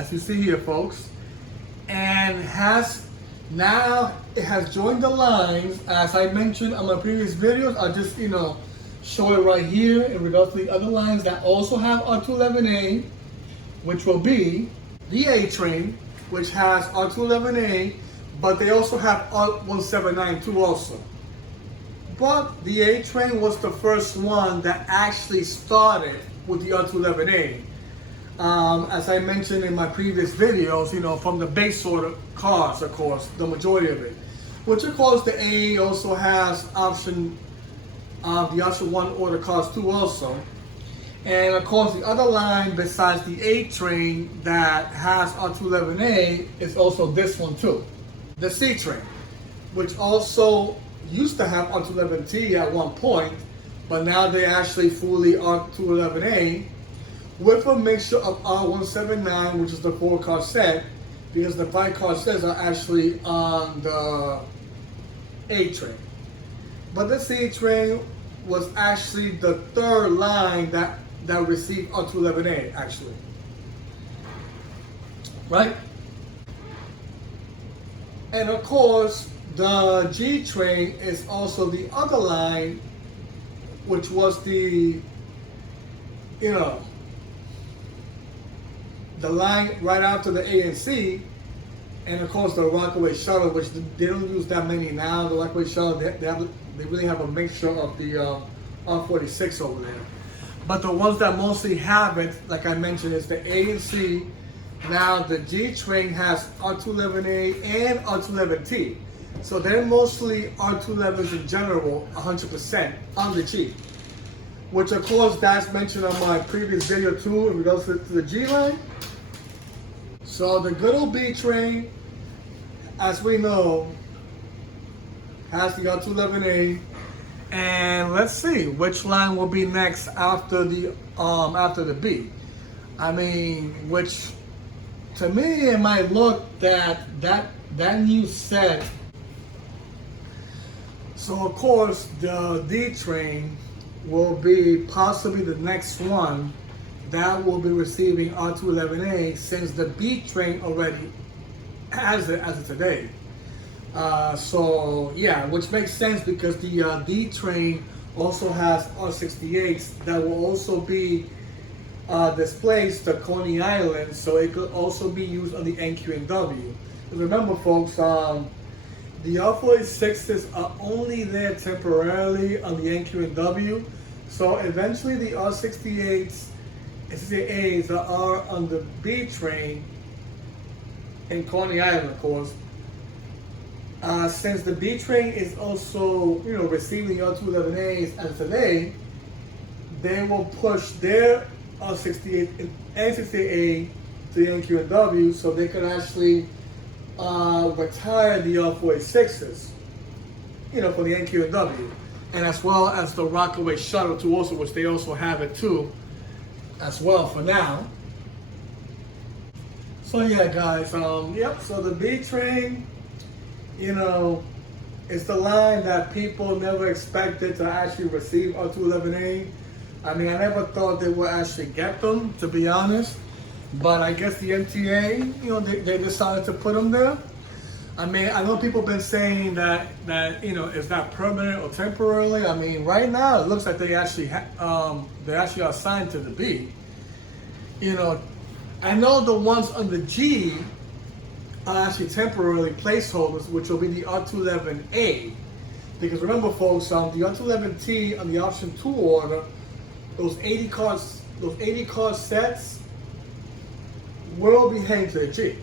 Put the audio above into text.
as you see here, folks, and it has joined the lines. As I mentioned on my previous videos, I'll just show it right here in regards to the other lines that also have R211A, which will be the A train, which has R211A, but they also have R1792 also. But the A train was the first one that actually started with the R211A. As I mentioned in my previous videos, from the base order cars, of course, the majority of it. Which of course the A also has the option 1 order cars too also. And of course the other line besides the A train that has R211A is also this one too. The C train, which also used to have R211T at one point, but now they actually fully R211A with a mixture of R179, which is the 4-car set, because the 5-car sets are actually on the A train. But the C train was actually the third line that received R211A actually. Right? And of course, the G train is also the other line, which was the line right after the A and C, and of course the Rockaway Shuttle, which they don't use that many now. The Rockaway Shuttle, they really have a mixture of the R46 over there. But the ones that mostly have it, like I mentioned, is the A and C. Now the G train has R211A and R211T. So they're mostly R211s in general, 100% on the G. Which of course that's mentioned on my previous video too in regards to the G line. So the good old B train, as we know, has the R211A. And let's see which line will be next after the B. I mean, which to me it might look that new set. So of course the D train will be possibly the next one that will be receiving R211A, since the B train already has it as of today. So yeah, which makes sense because the D train also has R68s that will also be displaced to Coney Island, so it could also be used on the NQ&W. Remember folks, the R46s are only there temporarily on the NQ&W, so eventually the R68s and 68As that are on the B train in Coney Island, of course. Since the B train is also, receiving R211As as today, they will push their R68 and 68A to the NQ&W, so they could actually retire the R46s, for the NQ&W, and as well as the Rockaway Shuttle too, also, which they also have it too, as well for now. So yeah, guys, yep. So the B train, is the line that people never expected to actually receive R211A. I mean, I never thought they would actually get them, to be honest. But I guess the MTA, they decided to put them there. I mean, I know people have been saying that is that permanent or temporarily. I mean, right now it looks like they actually are assigned to the B. I know the ones on the G are actually temporarily placeholders, which will be the R211A. Because remember, folks, the R211T on the option 2 order, those 80 car sets will be heading to the G.